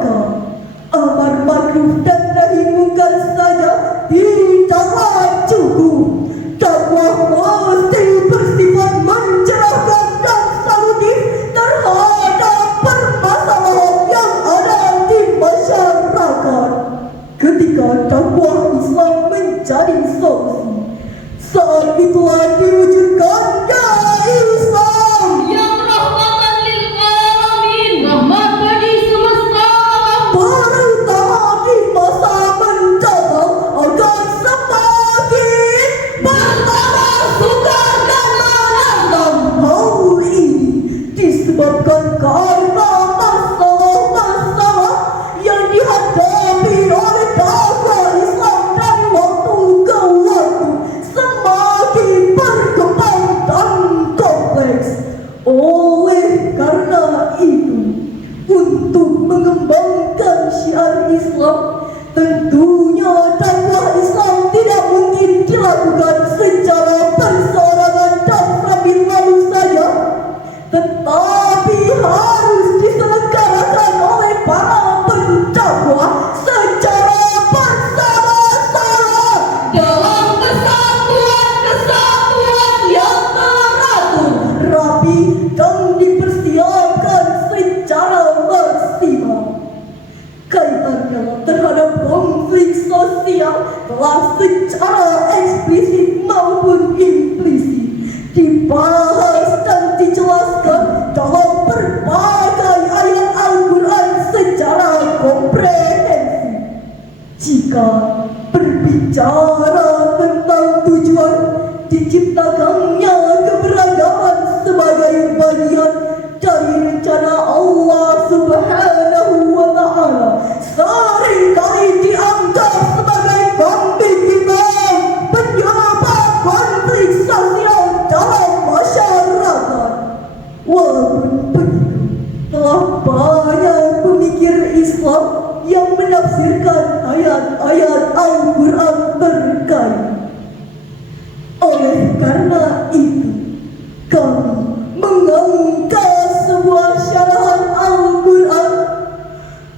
maka amar ma'ruf dan nahi munkar saja tidaklah cukup. Dakwah mesti bersifat mencerahkan dan solutif terhadap permasalahan yang ada di masyarakat. Ketika dakwah Islam menjadi solusi, saat itulah diwujudkannya Islam yang rahmatan lil alamin, rahmat bagi semesta alam. terutama di masa mendatang akan semakin bertambah sukar dan menantang. Hal ini disebabkan karena masalah-masalah yang dihadapi oleh dakwah Islam dari waktu ke waktu semakin berkembang dan kompleks. Oleh karena itu, untuk mengembangkan syiar Islam, tentunya dakwah Islam tidak mungkin dilakukan secara perseorangan dan sambil lalu saja, tetapi harus diselenggarakan oleh para pendakwah secara bersama-sama dalam kesatuan yang teratur, rapi, dan dipersiapkan secara maksimal. Kaitannya terhadap konflik sosial telah secara eksplisit maupun implisit dibahas dan dijelaskan dalam berbagai ayat Al-Quran secara komprehensif. Jika berbicara tentang tujuan diciptakannya keberagaman sebagai bagian dari rencana Allah Subhanahu wa Ta'ala, seringkali dianggap sebagai kambing hitam penyebab konflik sosial dalam masyarakat. Walaupun begitu, telah banyak pemikir Islam yang menafsirkan ayat-ayat Al-Quran terkait. Oleh karena itu, kami mengangkat sebuah syarahan Al-Quran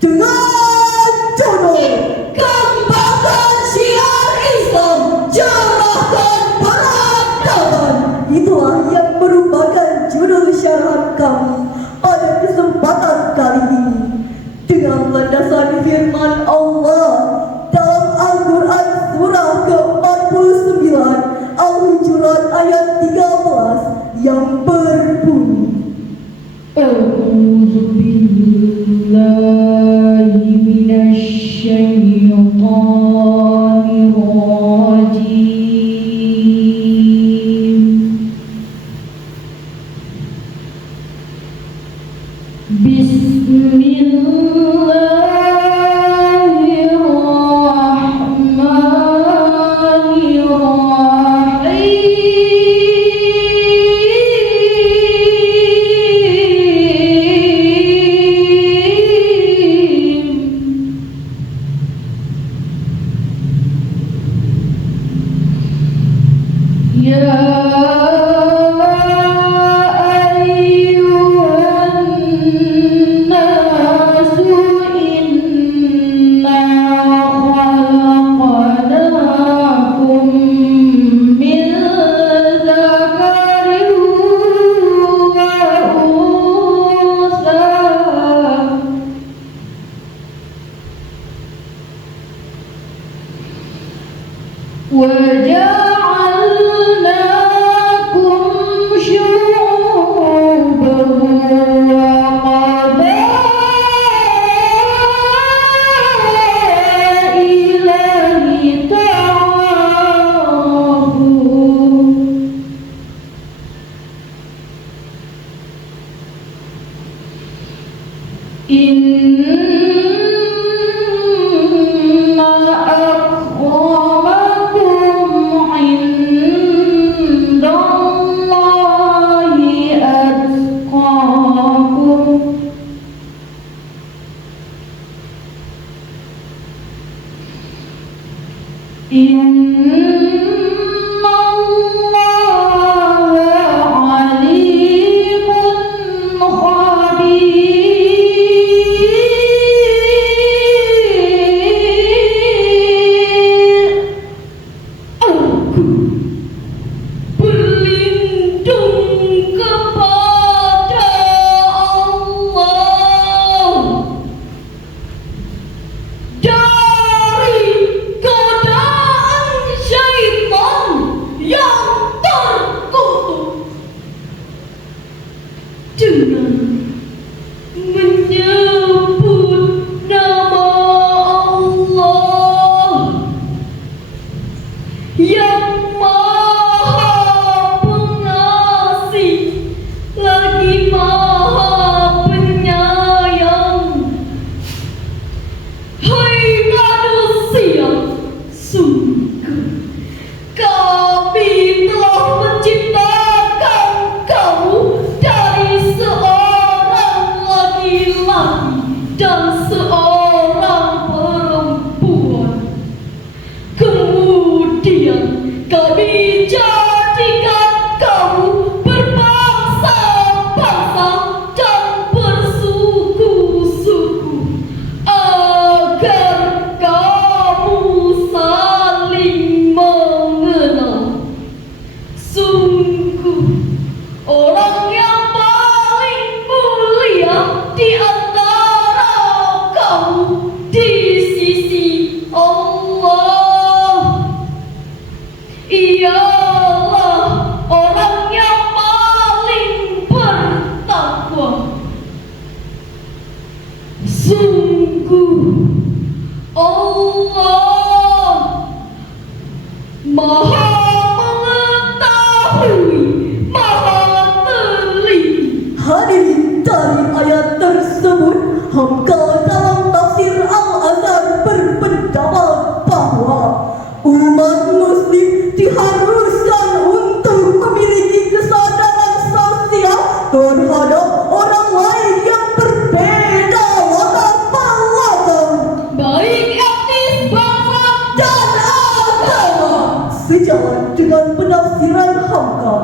dengan judul Kembangkan Syiar Islam, Cerahkan Peradaban. Itulah yang merupakan judul syarahan kami pada kesempatan kali ini, dengan landasan firman Allah dalam Al-Quran surah ke-49 Al-Hujurat ayat 13 yang berbunyi, A'udzu billahi minasy syaithanir rajim. Allah Maha mengetahui, Maha teliti. Hadirin, dari ayat tersebut, Hamka dalam tafsir Al-Azhar berpendapat bahwa umat muslim diharuskan untuk memiliki kesadaran sosial terhadap orang lain yang berbeda latar belakang Baik etnis, bangsa, dan agama. Sejalan dengan penafsiran Hamka,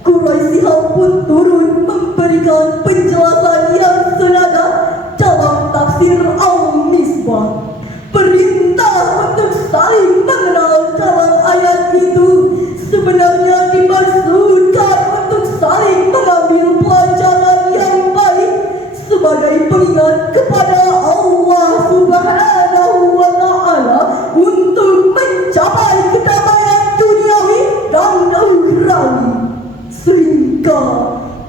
Quraisy pun turun memberikan penjelasan yang senada dalam tafsir Al-Misbah. Perintah untuk saling mengenal dalam ayat itu sebenarnya dimaksudkan untuk saling mengambil pelajaran yang baik sebagai pengingat kepada Allah Subhanahu wa Ta'ala untuk mencapai kedamaian duniawi dan ukhrawi, sehingga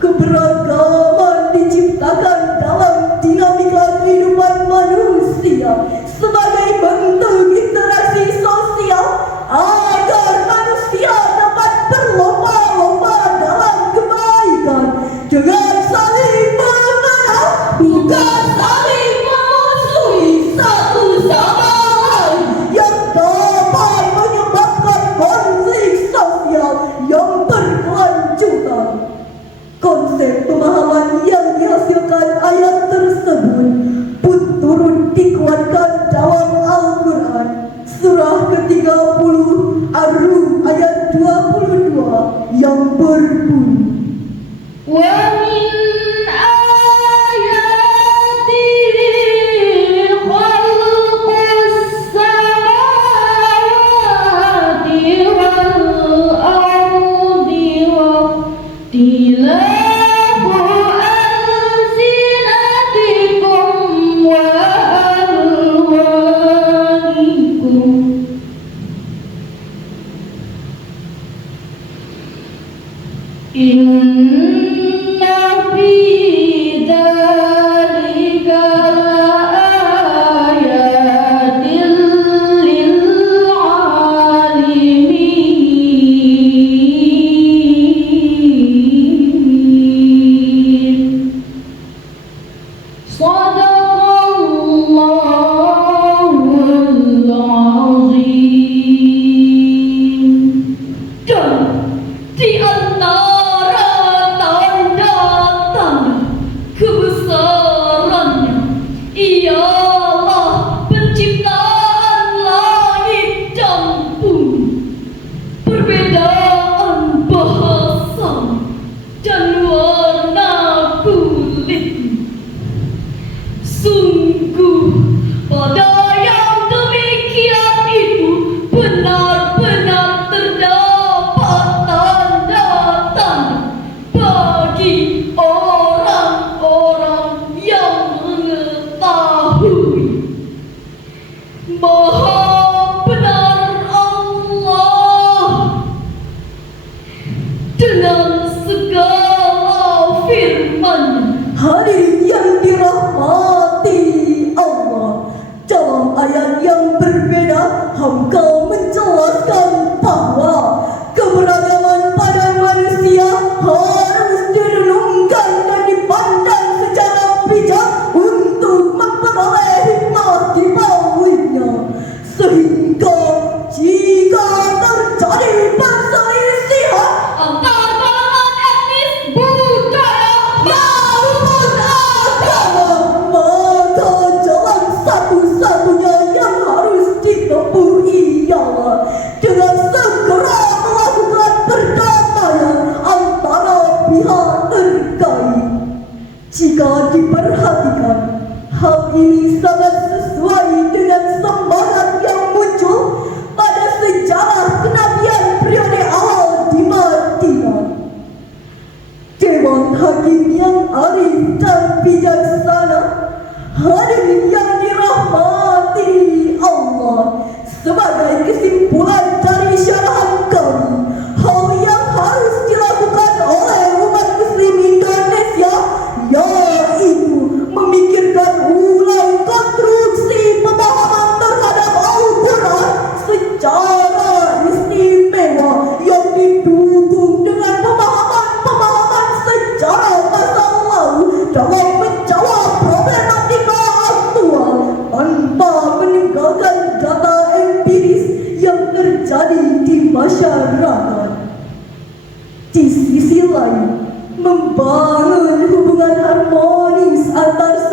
keberagaman diciptakan dalam dinamika kehidupan manusia sebagai bentuk interaksi sosial agar manusia dapat berlomba-lomba dalam kebaikan dengan saling mengenal, bukan saling memusuhi satu sama lain yang dapat menyebabkan konflik sosial yang berkelanjutan. Konsep pemahaman yang dihasilkan ayat tersebut pun turut dikuatkan dalam Al-Quran surah ke-30 Ar-Rum ayat 22 yang berbunyi, wa min ayatihi khalqus samawati wal ardi wa ikhtilafu alsinatikum wa alwanikum. masyarakat. Di sisi lain, membangun hubungan harmonis antar